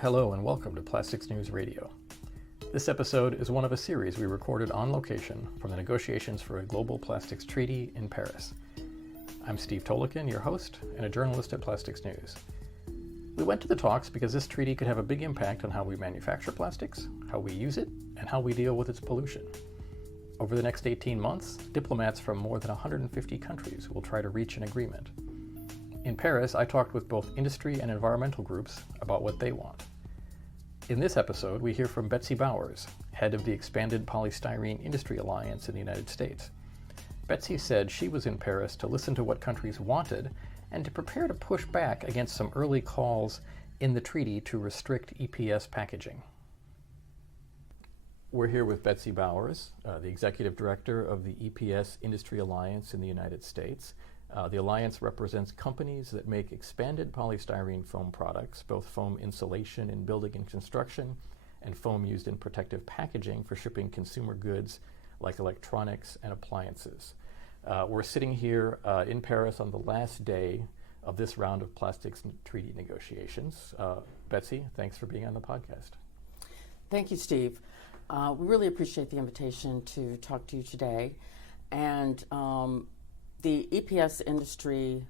Hello and welcome to Plastics News Radio. This episode is one of a series we recorded on location from the negotiations for a global plastics treaty in Paris. I'm Steve Tolikin, your host and a journalist at Plastics News. We went to the talks because this treaty could have a big impact on how we manufacture plastics, how we use it, and how we deal with its pollution. Over the next 18 months, diplomats from more than 150 countries will try to reach an agreement. In Paris, I talked with both industry and environmental groups about what they want. In this episode, we hear from Betsy Bowers, head of the Expanded Polystyrene Industry Alliance in the United States. Betsy said she was in Paris to listen to what countries wanted and to prepare to push back against some early calls in the treaty to restrict EPS packaging. We're here with Betsy Bowers, the executive director of the EPS Industry Alliance in the United States. The alliance represents companies that make expanded polystyrene foam products, both foam insulation in building and construction and foam used in protective packaging for shipping consumer goods like electronics and appliances. We're sitting here in Paris on the last day of this round of plastics treaty negotiations. Betsy, thanks for being on the podcast. Thank you, Steve. We really appreciate the invitation to talk to you today. And the EPS Industry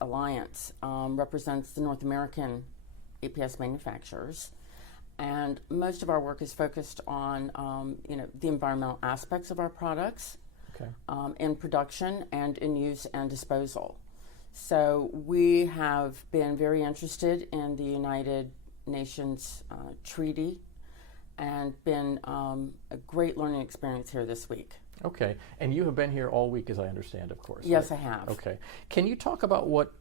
Alliance represents the North American EPS manufacturers, and most of our work is focused on the environmental aspects of our products, in production and in use and disposal. So we have been very interested in the United Nations treaty and been a great learning experience here this week. Okay, and you have been here all week, as I understand, of course. Yes, right? I have. Okay. Can you talk about what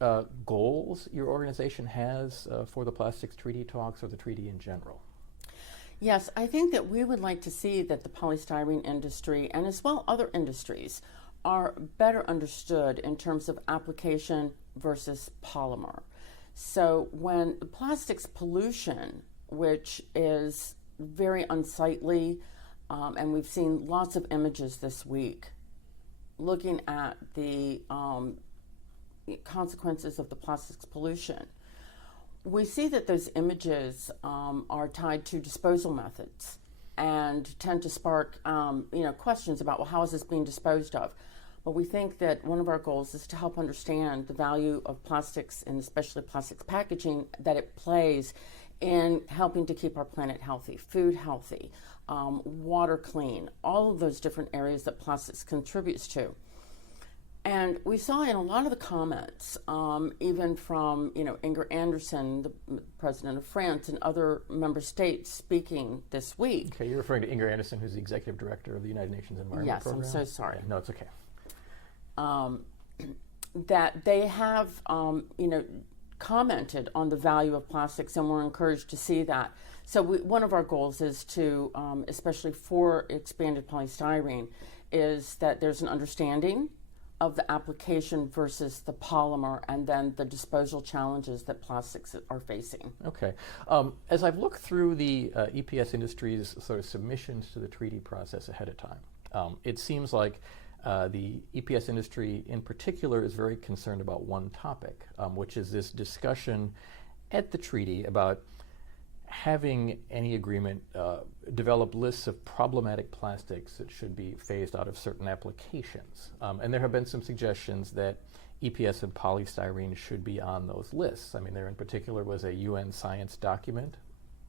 goals your organization has for the plastics treaty talks or the treaty in general? Yes, I think that we would like to see that the polystyrene industry and as well other industries are better understood in terms of application versus polymer. So when plastics pollution, which is very unsightly, and we've seen lots of images this week looking at the consequences of the plastics pollution. We see that those images are tied to disposal methods and tend to spark questions about, well, how is this being disposed of? But we think that one of our goals is to help understand the value of plastics, and especially plastics packaging, that it plays in helping to keep our planet healthy, food healthy, water clean, all of those different areas that plastics contributes to. And we saw in a lot of the comments, even from Ingrid Anderson, the president of France, and other member states speaking this week. Okay, you're referring to Ingrid Anderson, who's the executive director of the United Nations Environment Program? Yes, I'm so sorry. Yeah, no, it's okay. That they have, commented on the value of plastics, and we're encouraged to see that. So one of our goals is to, especially for expanded polystyrene, is that there's an understanding of the application versus the polymer and then the disposal challenges that plastics are facing. Okay. As I've looked through the EPS industry's sort of submissions to the treaty process ahead of time, it seems like the EPS industry in particular is very concerned about one topic, which is this discussion at the treaty about having any agreement develop lists of problematic plastics that should be phased out of certain applications. And there have been some suggestions that EPS and polystyrene should be on those lists. I mean, there in particular was a UN science document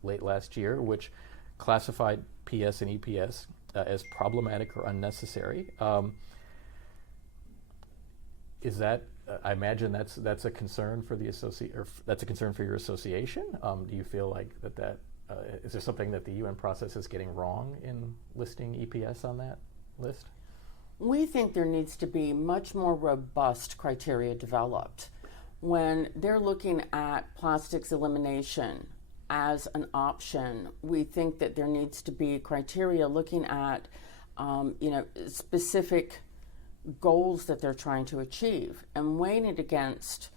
late last year which classified PS and EPS as problematic or unnecessary. Is that? I imagine that's a concern for the that's a concern for your association. Do you feel like that is there something that the UN process is getting wrong in listing EPS on that list? We think there needs to be much more robust criteria developed when they're looking at plastics elimination as an option. We think that there needs to be criteria looking at specific goals that they're trying to achieve and weighing it against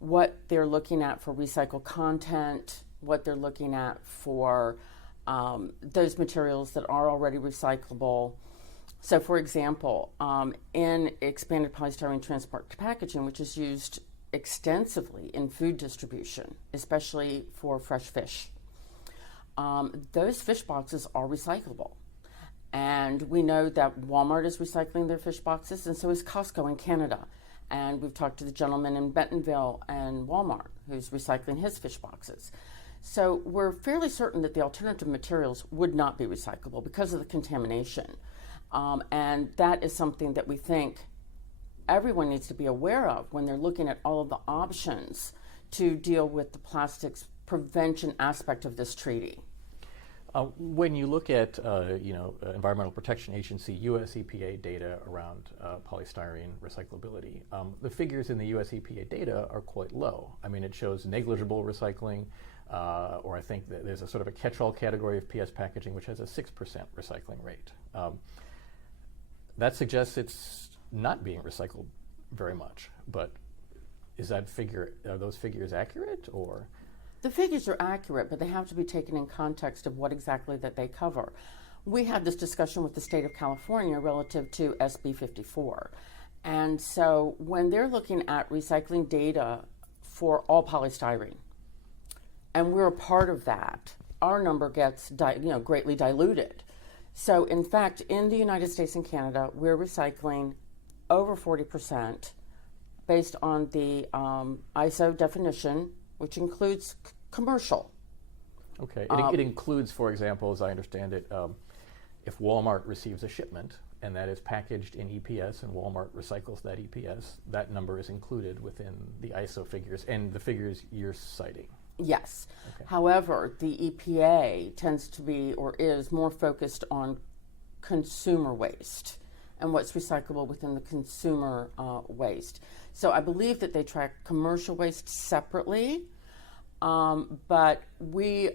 what they're looking at for recycled content, what they're looking at for those materials that are already recyclable. So for example, in expanded polystyrene transport packaging, which is used extensively in food distribution, especially for fresh fish. those fish boxes are recyclable. And we know that Walmart is recycling their fish boxes, and so is Costco in Canada. And we've talked to the gentleman in Bentonville and Walmart who's recycling his fish boxes. So we're fairly certain that the alternative materials would not be recyclable because of the contamination. And that is something that we think everyone needs to be aware of when they're looking at all of the options to deal with the plastics prevention aspect of this treaty. When you look at, Environmental Protection Agency, US EPA data around polystyrene recyclability, the figures in the US EPA data are quite low. I mean, it shows negligible recycling, or I think that there's a sort of a catch-all category of PS packaging which has a 6% recycling rate. That suggests it's not being recycled very much, but are those figures accurate, or? The figures are accurate, but they have to be taken in context of what exactly that they cover. We had this discussion with the state of California relative to SB 54. And so when they're looking at recycling data for all polystyrene, and we're a part of that, our number gets greatly diluted. So in fact, in the United States and Canada, we're recycling over 40% based on the ISO definition, which includes commercial. Okay, it includes, for example, as I understand it, if Walmart receives a shipment and that is packaged in EPS and Walmart recycles that EPS, that number is included within the ISO figures and the figures you're citing. Yes. Okay. However, the EPA tends to be or is more focused on consumer waste and what's recyclable within the consumer waste. So I believe that they track commercial waste separately, but we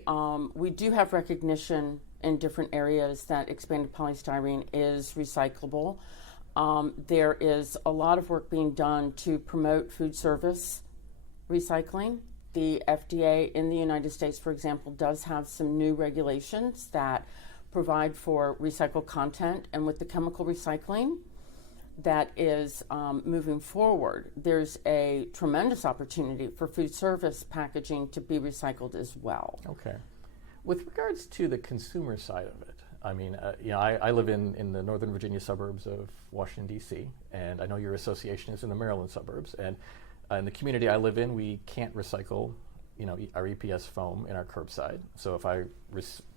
do have recognition in different areas that expanded polystyrene is recyclable. There is a lot of work being done to promote food service recycling. The FDA in the United States, for example, does have some new regulations that provide for recycled content, and with the chemical recycling that is moving forward, there's a tremendous opportunity for food service packaging to be recycled as well. Okay. With regards to the consumer side of it, I mean, I live in the Northern Virginia suburbs of Washington, D.C., and I know your association is in the Maryland suburbs, and in the community I live in, we can't recycle, our EPS foam in our curbside. So if I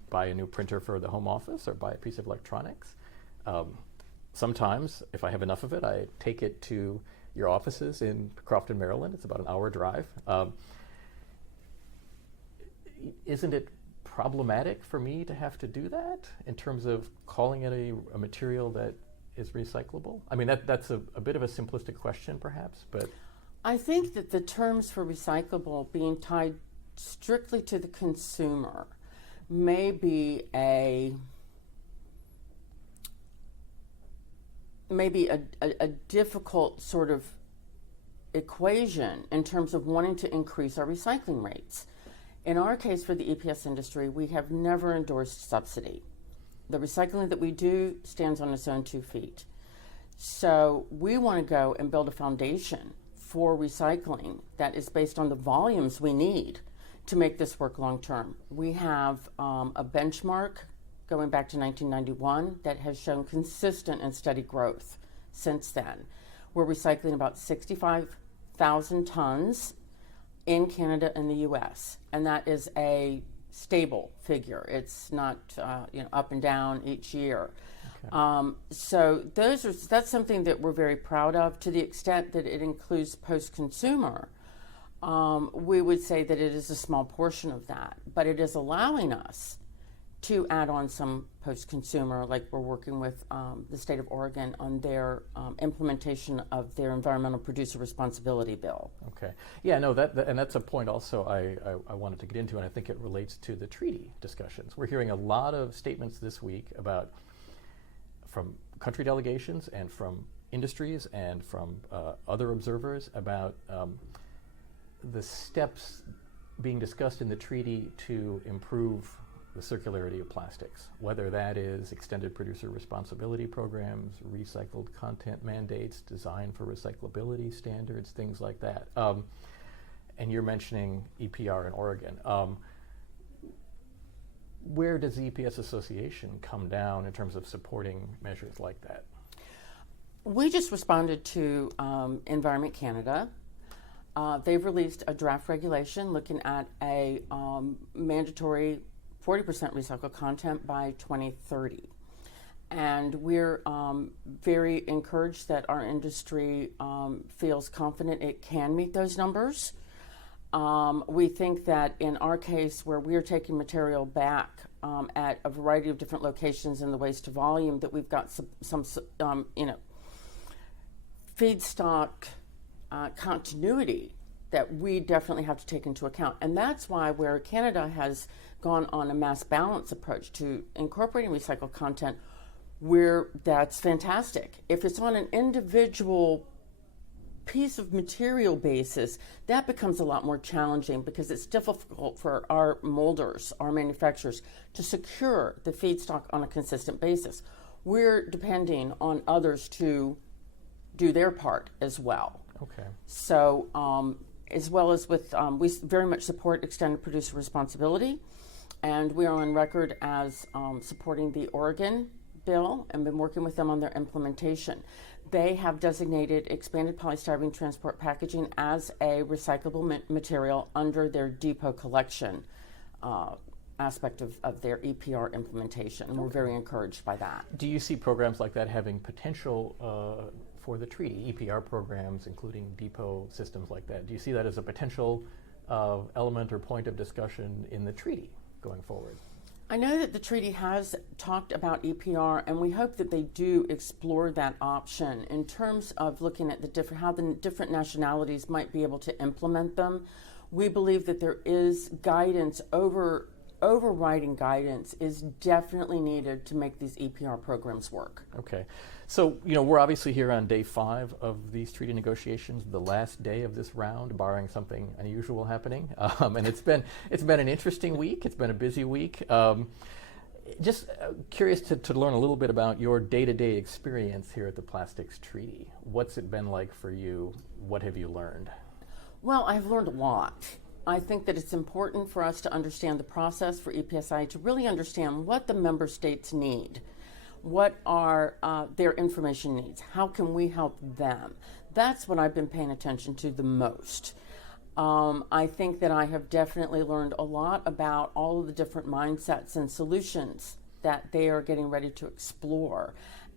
buy a new printer for the home office or buy a piece of electronics, sometimes, if I have enough of it, I take it to your offices in Crofton, Maryland. It's about an hour drive. Isn't it problematic for me to have to do that in terms of calling it a material that is recyclable? I mean, that's a bit of a simplistic question, perhaps, but... I think that the terms for recyclable being tied strictly to the consumer may be a difficult sort of equation in terms of wanting to increase our recycling rates. In our case, for the EPS industry, we have never endorsed subsidy. The recycling that we do stands on its own 2 feet. So we want to go and build a foundation for recycling that is based on the volumes we need to make this work long term. We have a benchmark going back to 1991 that has shown consistent and steady growth since then. We're recycling about 65,000 tons in Canada and the US, and that is a stable figure. It's not up and down each year. Okay. So that's something that we're very proud of. To the extent that it includes post-consumer, we would say that it is a small portion of that, but it is allowing us to add on some post-consumer, like we're working with the state of Oregon on their implementation of their environmental producer responsibility bill. Okay. Yeah, no, and that's a point also I wanted to get into, and I think it relates to the treaty discussions. We're hearing a lot of statements this week from country delegations and from industries and from other observers about the steps being discussed in the treaty to improve the circularity of plastics, whether that is extended producer responsibility programs, recycled content mandates, design for recyclability standards, things like that. And you're mentioning EPR in Oregon. where does the EPS Association come down in terms of supporting measures like that? We just responded to Environment Canada. They've released a draft regulation looking at a mandatory 40% recycled content by 2030. And we're very encouraged that our industry feels confident it can meet those numbers. We think that in our case, where we are taking material back at a variety of different locations in the waste to volume, that we've got some feedstock continuity that we definitely have to take into account. And that's why where Canada has gone on a mass balance approach to incorporating recycled content, that's fantastic. If it's on an individual piece of material basis, that becomes a lot more challenging because it's difficult for our molders, our manufacturers, to secure the feedstock on a consistent basis. We're depending on others to do their part as well. Okay. So, as well as with, we very much support extended producer responsibility, and we are on record as supporting the Oregon bill and been working with them on their implementation. They have designated expanded polystyrene transport packaging as a recyclable material under their depot collection aspect of their EPR implementation. And we're very encouraged by that. Do you see programs like that having potential for the treaty, EPR programs, including depot systems like that? Do you see that as a potential element or point of discussion in the treaty going forward? I know that the treaty has talked about EPR, and we hope that they do explore that option in terms of looking at how the different nationalities might be able to implement them. We believe that there is guidance, overriding guidance is definitely needed to make these EPR programs work. Okay. So, we're obviously here on day 5 of these treaty negotiations, the last day of this round, barring something unusual happening. And it's been an interesting week. It's been a busy week. Just curious to learn a little bit about your day-to-day experience here at the Plastics Treaty. What's it been like for you? What have you learned? Well, I've learned a lot. I think that it's important for us to understand the process for EPSI, to really understand what the member states need. What are their information needs? How can we help them? That's what I've been paying attention to the most. I think that I have definitely learned a lot about all of the different mindsets and solutions that they are getting ready to explore.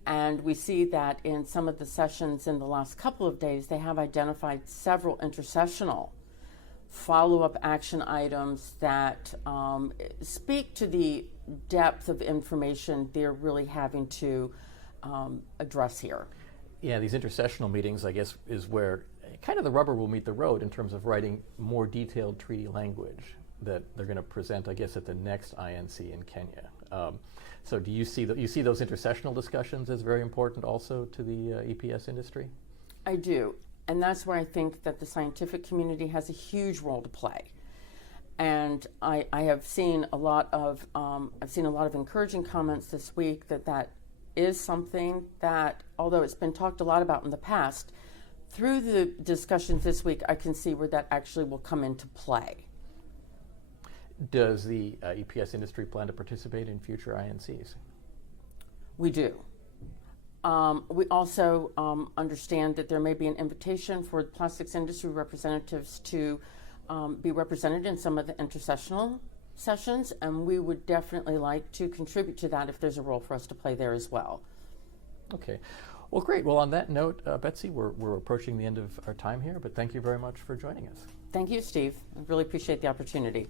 And we see that in some of the sessions in the last couple of days, they have identified several intersessional follow-up action items that speak to the depth of information they're really having to address here. Yeah, these intersessional meetings, I guess, is where kind of the rubber will meet the road in terms of writing more detailed treaty language that they're going to present, I guess, at the next INC in Kenya. So do you see those intersessional discussions as very important also to the EPS industry? I do. And that's where I think that the scientific community has a huge role to play. And I have seen a lot of encouraging comments this week that is something that, although it's been talked a lot about in the past, through the discussions this week, I can see where that actually will come into play. Does the EPS industry plan to participate in future INCs? We do. We also understand that there may be an invitation for plastics industry representatives to be represented in some of the intersessional sessions, and we would definitely like to contribute to that if there's a role for us to play there as well. Okay. Well, great. Well, on that note, Betsy, we're approaching the end of our time here, but thank you very much for joining us. Thank you, Steve. I really appreciate the opportunity.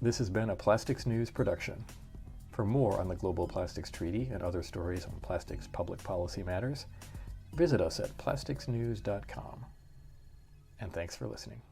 This has been a Plastics News production. For more on the Global Plastics Treaty and other stories on plastics public policy matters, visit us at plasticsnews.com. And thanks for listening.